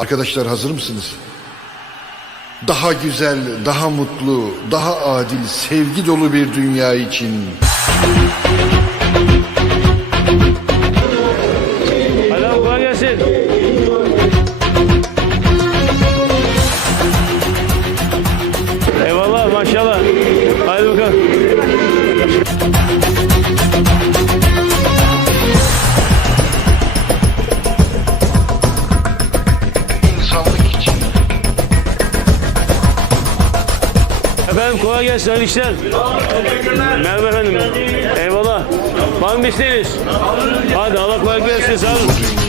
Arkadaşlar hazır mısınız? Daha güzel, daha mutlu, daha adil, sevgi dolu bir dünya için Efendim kolay gelsin hayırlı işler. Merhaba efendim. Eyvallah. Var mı isteğiniz? Hadi Allah kolaylık versin sağ olun.